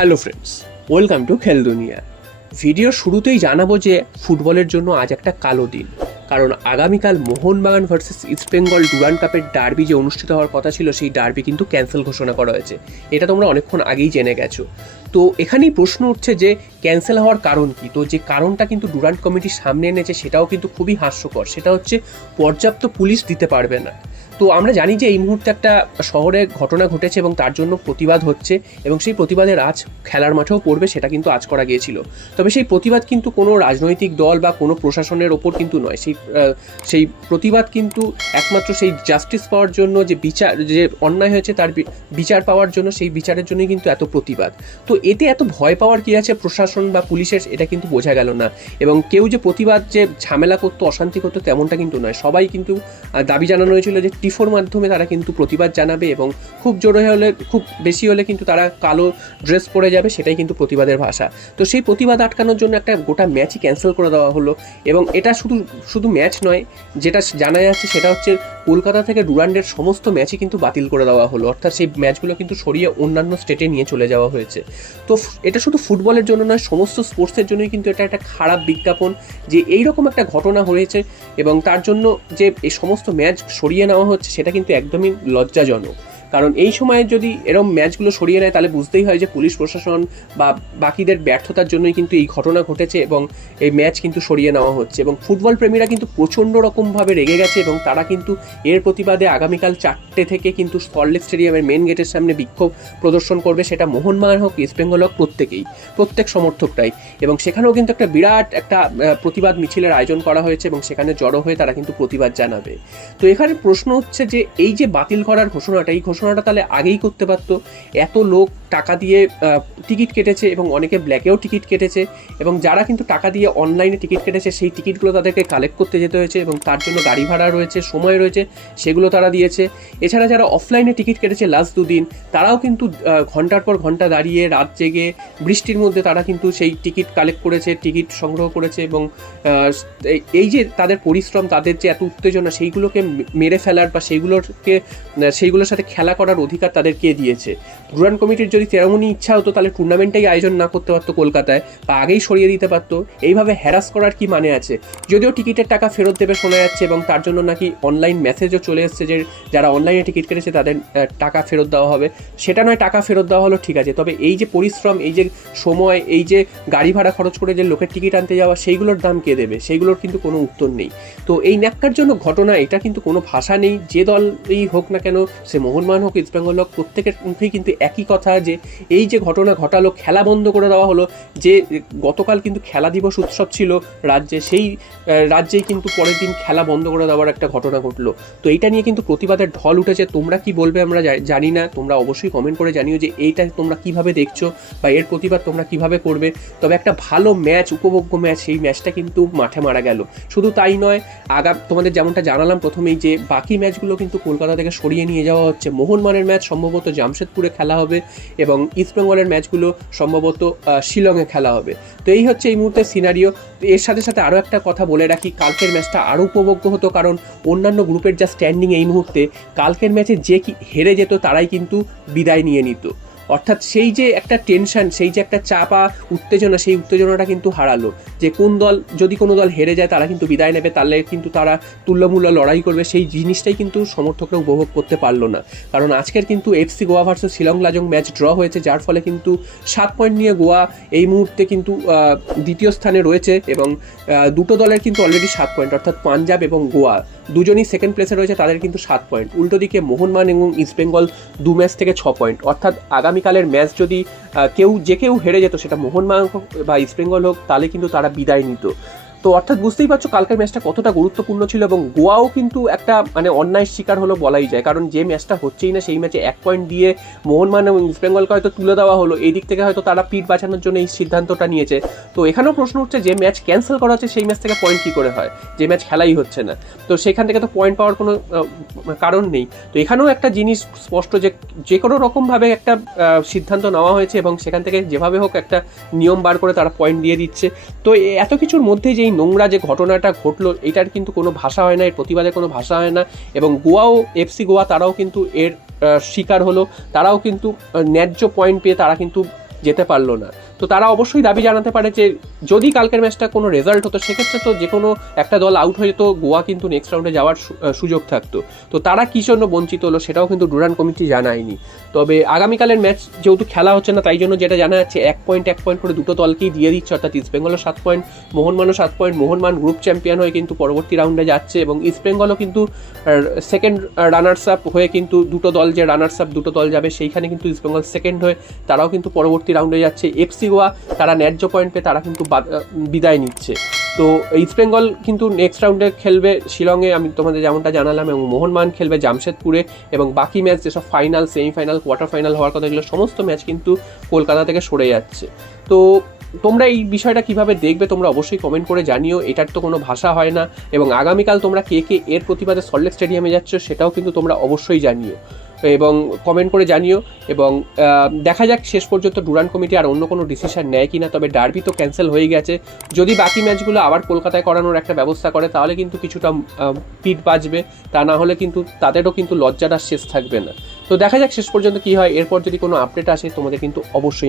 Hello friends, welcome to খেল দুনিয়া। ভিডিওর শুরুতেই জানাবো যে ফুটবলের জন্য আজ একটা কালো দিন, কারণ আগামীকাল মোহনবাগান ভার্সেস ইস্টবেঙ্গল ডুরান্ড কাপের ডার্বি যে অনুষ্ঠিত হওয়ার কথা ছিল, সেই ডার্বি কিন্তু ক্যান্সেল ঘোষণা করা হয়েছে। এটা তোমরা অনেকক্ষণ আগেই জেনে গেছো। তো এখানেই প্রশ্ন উঠছে যে ক্যান্সেল হওয়ার কারণ কি। তো যে কারণটা কিন্তু ডুরান্ড কমিটির সামনে এনেছে সেটাও কিন্তু খুবই হাস্যকর। সেটা হচ্ছে পর্যাপ্ত পুলিশ দিতে পারবে না। তো আমরা জানি যে এই মুহূর্তে একটা শহরে ঘটনা ঘটেছে এবং তার জন্য প্রতিবাদ হচ্ছে, এবং সেই প্রতিবাদের আজ খেলার মাঠেও পড়বে, সেটা কিন্তু আজ করা গিয়েছিল। তবে সেই প্রতিবাদ কিন্তু কোনো রাজনৈতিক দল বা কোনো প্রশাসনের ওপর কিন্তু নয়। সেই প্রতিবাদ কিন্তু একমাত্র সেই জাস্টিস পাওয়ার জন্য, যে বিচার, যে অন্যায় হয়েছে তার বিচার পাওয়ার জন্য, সেই বিচারের জন্যই কিন্তু এত প্রতিবাদ। তো এতে এত ভয় পাওয়ার কি আছে প্রশাসন বা পুলিশের, এটা কিন্তু বোঝা গেল না। এবং কেউ যে প্রতিবাদ যে ঝামেলা করতো, অশান্তি করতো, তেমনটা কিন্তু নয়। সবাই কিন্তু দাবি জানানো হয়েছিল যে টিফোর মাধ্যমে তারা কিন্তু প্রতিবাদ জানাবে, এবং খুব জোরে হলে, খুব বেশি হলে কিন্তু তারা কালো ড্রেস পরে যাবে, সেটাই কিন্তু প্রতিবাদের ভাষা। তো সেই প্রতিবাদ আটকানোর জন্য একটা গোটা ম্যাচই ক্যান্সেল করে দেওয়া হলো। এবং এটা শুধু ম্যাচ নয়, যেটা জানা যাচ্ছে সেটা হচ্ছে কলকাতা থেকে ডুরান্ডের সমস্ত ম্যাচই কিন্তু বাতিল করে দেওয়া হলো। অর্থাৎ সেই ম্যাচগুলো কিন্তু সরিয়ে অন্যান্য স্টেটে নিয়ে চলে যাওয়া হয়েছে। তো এটা শুধু ফুটবলের জন্য নয়, সমস্ত স্পোর্টসের জন্যই কিন্তু এটা একটা খারাপ বিজ্ঞাপন যে এইরকম একটা ঘটনা হয়েছে, এবং তার জন্য যে এই সমস্ত ম্যাচ সরিয়ে নেওয়া হচ্ছে সেটা কিন্তু একদমই লজ্জাজনক। কারণ এই সময়ে যদি এরকম ম্যাচগুলো সরিয়ে নেয়, তাহলে বুঝতেই হয় যে পুলিশ প্রশাসন বা বাকিদের ব্যর্থতার জন্যই কিন্তু এই ঘটনা ঘটেছে, এবং এই ম্যাচ কিন্তু সরিয়ে নেওয়া হচ্ছে। এবং ফুটবল প্রেমীরা কিন্তু প্রচণ্ড রকমভাবে রেগে গেছে, এবং তারা কিন্তু এর প্রতিবাদে আগামীকাল 4টে থেকে কিন্তু সল্টলেক স্টেডিয়ামের মেন গেটের সামনে বিক্ষোভ প্রদর্শন করবে। সেটা মোহনবাগান হোক, ইস্টবেঙ্গল হোক, প্রত্যেক সমর্থকটাই। এবং সেখানেও কিন্তু একটা বিরাট একটা প্রতিবাদ মিছিলের আয়োজন করা হয়েছে, এবং সেখানে জড়ো হয়ে তারা কিন্তু প্রতিবাদ জানাবে। তো এখানে প্রশ্ন হচ্ছে যে এই যে বাতিল করার ঘোষণাটা, এই ঘোষণাটা তাহলে আগেই করতে পারতো। এত লোক টাকা দিয়ে টিকিট কেটেছে, এবং অনেকে ব্ল্যাকেও টিকিট কেটেছে, এবং যারা কিন্তু টাকা দিয়ে অনলাইনে টিকিট কেটেছে সেই টিকিটগুলো তাদেরকে কালেক্ট করতে যেতে হয়েছে, এবং তার জন্য গাড়ি ভাড়া রয়েছে, সময় রয়েছে, সেগুলো তারা দিয়েছে। এছাড়া যারা অফলাইনে টিকিট কেটেছে লাস্ট দুদিন, তারাও কিন্তু ঘন্টার পর ঘন্টা দাঁড়িয়ে, রাত জেগে, বৃষ্টির মধ্যে তারা কিন্তু সেই টিকিট কালেক্ট করেছে, টিকিট সংগ্রহ করেছে। এবং এই যে তাদের পরিশ্রম, তাদের যে এত উত্তেজনা, সেইগুলোকে মেরে ফেলার বা সেইগুলোর সাথে খেলা করার অধিকার তাদেরকে দিয়েছে। ডুরান্ড কমিটির যদি তেমনই ইচ্ছা হতো, তাহলে টুর্নামেন্টটাই আয়োজন না করতে পারতো কলকাতায়, বা আগেই সরিয়ে দিতে পারতো। এইভাবে হ্যারাস করার কি মানে আছে? যদিও টিকিটের টাকা ফেরত দেবে শোনা যাচ্ছে, এবং তার জন্য নাকি অনলাইন মেসেজও চলে এসছে যে যারা অনলাইনে টিকিট কেটেছে তাদের টাকা ফেরত দেওয়া হবে। সেটা নয়, টাকা ফেরত দেওয়া হলো ঠিক আছে, তবে এই যে পরিশ্রম, এই যে সময়, এই যে গাড়ি ভাড়া খরচ করে যে লোকের টিকিট আনতে যাওয়া, সেইগুলোর দাম কে দেবে? সেইগুলোর কিন্তু কোনো উত্তর নেই। তো এই ন্যাক্কার জন্য ঘটনা, এটা কিন্তু কোনো ভাষা নেই। যে দলই হোক না কেন, সে মোহনবাগান হোক, ইস্টবেঙ্গল হোক, প্রত্যেকের মুখেই কিন্তু একই কথা যে এই যে ঘটনা ঘটালো, খেলা বন্ধ করে দেওয়া হলো। যে গতকাল কিন্তু খেলা দিবস উৎসব ছিল রাজ্যে, সেই রাজ্যেই কিন্তু পরের দিন খেলা বন্ধ করে দেওয়ার একটা ঘটনা ঘটলো। তো এইটা নিয়ে কিন্তু প্রতিবাদের ঢল উঠেছে। তোমরা কি বলবে আমরা জানি না, তোমরা অবশ্যই কমেন্ট করে জানিও যে এইটা তোমরা কিভাবে দেখছো, বা এর প্রতিবাদ তোমরা কিভাবে করবে। তবে একটা ভালো ম্যাচ, উপভোগ্য ম্যাচ, সেই ম্যাচটা কিন্তু মাঠে মারা গেল। শুধু তাই নয়, তোমাদের যেমনটা জানালাম প্রথমেই, যে বাকি ম্যাচগুলো কিন্তু কলকাতা থেকে সরিয়ে নিয়ে যাওয়া হচ্ছে। মোহনবাগানের ম্যাচ সম্ভবত জামশেদপুরে খেলা হবে, এবং ইস্টবেঙ্গলের ম্যাচগুলো সম্ভবত শিলংয়ে খেলা হবে। তো এই হচ্ছে এই মুহূর্তে সিনারিও। এর সাথে সাথে আরও একটা কথা বলে রাখি, কালকের ম্যাচটা আরও উপভোগ্য হতো, কারণ অন্যান্য গ্রুপের যা স্ট্যান্ডিং এই মুহূর্তে, কালকের ম্যাচে যে হেরে যেত তারাই কিন্তু বিদায় নিয়ে নিত। অর্থাৎ সেই যে একটা টেনশন, সেই যে একটা চাপা উত্তেজনা, সেই উত্তেজনাটা কিন্তু হারালো। যে কোন দল, যদি কোনো দল হেরে যায় তারা কিন্তু বিদায় নেবে, তাহলে কিন্তু তারা তুল্যমূল্য লড়াই করবে, সেই জিনিসটাই কিন্তু সমর্থকরা উপভোগ করতে পারলো না। কারণ আজকের কিন্তু FC Goa versus Shillong Lajong match draw হয়েছে, যার ফলে কিন্তু 7 পয়েন্ট নিয়ে গোয়া এই মুহূর্তে কিন্তু দ্বিতীয় স্থানে রয়েছে, এবং দুটো দলের কিন্তু অলরেডি 7 পয়েন্ট, অর্থাৎ পাঞ্জাব এবং গোয়া দুজনই সেকেন্ড প্লেসে রয়েছে, তাদের কিন্তু 7 পয়েন্ট। উল্টো দিকে মোহনবাগান এবং ইস্টবেঙ্গল 2 ম্যাচ থেকে 6 পয়েন্ট। অর্থাৎ আগামীকালের ম্যাচ যদি কেউ হেরে যেত, সেটা মোহনবাগান হোক বা ইস্টবেঙ্গল হোক, তাহলে কিন্তু তারা বিদায় নিত। তো অর্থাৎ বুঝতেই পারছো কালকের ম্যাচটা কতটা গুরুত্বপূর্ণ ছিল। এবং গোয়াও কিন্তু একটা অন্যায়ের শিকার হলো বলাই যায়, কারণ যে ম্যাচটা হচ্ছেই না সেই ম্যাচে 1 পয়েন্ট দিয়ে মোহনবাগান এবং ইস্টবেঙ্গলকে হয়তো তুলে দেওয়া হলো। এই দিক থেকে হয়তো তারা পিঠ বাঁচানোর জন্য এই সিদ্ধান্তটা নিয়েছে। তো এখানেও প্রশ্ন উঠছে, যে ম্যাচ ক্যান্সেল করা হচ্ছে সেই ম্যাচ থেকে পয়েন্ট কী করে হয়, যে ম্যাচ খেলাই হচ্ছে না? তো সেখান থেকে তো পয়েন্ট পাওয়ার কোনো কারণ নেই। তো এখানেও একটা জিনিস স্পষ্ট, যে কোনো রকমভাবে একটা সিদ্ধান্ত নেওয়া হয়েছে, এবং সেখান থেকে যেভাবে হোক একটা নিয়ম বার করে তারা পয়েন্ট দিয়ে দিচ্ছে। তো এত কিছুর মধ্যে যে এই নোংরা যে ঘটনাটা ঘটলো, এটার কিন্তু কোনো ভাষা হয় না, এর প্রতিবাদে কোনো ভাষা হয় না। এবং গোয়াও, এফসি গোয়া, তারাও কিন্তু এর শিকার হলো। তারাও কিন্তু ন্যায্য পয়েন্ট পেয়ে তারা কিন্তু যেতে পারলো না। তো তারা অবশ্যই দাবি জানাতে পারে যে যদি কালকের ম্যাচটা কোনো রেজাল্ট হতো সেক্ষেত্রে তো যে কোনো একটা দল আউট হয়ে যেত, গোয়া কিন্তু নেক্সট রাউন্ডে যাওয়ার সুযোগ থাকতো। তো তারা কী জন্য বঞ্চিত হলো সেটাও কিন্তু ডুরান্ড কমিটি জানায়নি। তবে আগামীকালের ম্যাচ যেহেতু খেলা হচ্ছে না, তাই জন্য যেটা জানা যাচ্ছে 1 পয়েন্ট করে দুটো দলকেই দিয়ে দিচ্ছে, অর্থাৎ ইস্টবেঙ্গলও 7 পয়েন্ট, মোহনবাগানও 7 পয়েন্ট। মোহনবাগান গ্রুপ চ্যাম্পিয়ন হয়ে কিন্তু পরবর্তী রাউন্ডে যাচ্ছে এবং ইস্টবেঙ্গলও কিন্তু সেকেন্ড রানার্স আপ হয়ে কিন্তু দুটো দল যে রানার্স আপ দুটো দল যাবে সেইখানে কিন্তু ইস্টবেঙ্গল সেকেন্ড হয়ে তারাও কিন্তু পরবর্তী রাউন্ডে যাচ্ছে। এফসি গোয়া তারা ন্যায্য পয়েন্ট পেয়ে তারা কিন্তু বিদায় নিচ্ছে। তো ইস্টবেঙ্গল কিন্তু নেক্সট রাউন্ডে খেলবে শিলংয়ে, আমি তোমাদের যেমনটা জানালাম, এবং মোহনবাগান খেলবে জামশেদপুরে, এবং বাকি ম্যাচ যেসব ফাইনাল, সেমিফাইনাল, কোয়ার্টার ফাইনাল হওয়ার কথা, এগুলো সমস্ত ম্যাচ কিন্তু কলকাতা থেকে সরে যাচ্ছে। তো তোমরা এই বিষয়টা কিভাবে দেখবে তোমরা অবশ্যই কমেন্ট করে জানিও, এটার তো কোনো ভাষা হয় না। এবং আগামীকাল তোমরা কে কে এর প্রতিবাদে সল্টলেক স্টেডিয়ামে যাচ্ছ সেটাও কিন্তু তোমরা অবশ্যই জানিও এবং কমেন্ট করে জানিও। এবং দেখা যাক শেষ পর্যন্ত ডুরান্ড কমিটি আর অন্য কোনো ডিসিশন নেয় কিনা। তবে ডার্বি তো ক্যান্সেল হয়ে গেছে, যদি বাকি ম্যাচগুলো আবার কলকাতায় করানোর একটা ব্যবস্থা করে তাহলে কিন্তু কিছুটা পিঠ বাজবে, তা না হলে কিন্তু তাদেরও কিন্তু লজ্জাটা শেষ থাকবে না। তো দেখা যাক শেষ পর্যন্ত কী হয়। এরপর যদি কোনো আপডেট আসে তোমাদের কিন্তু অবশ্যই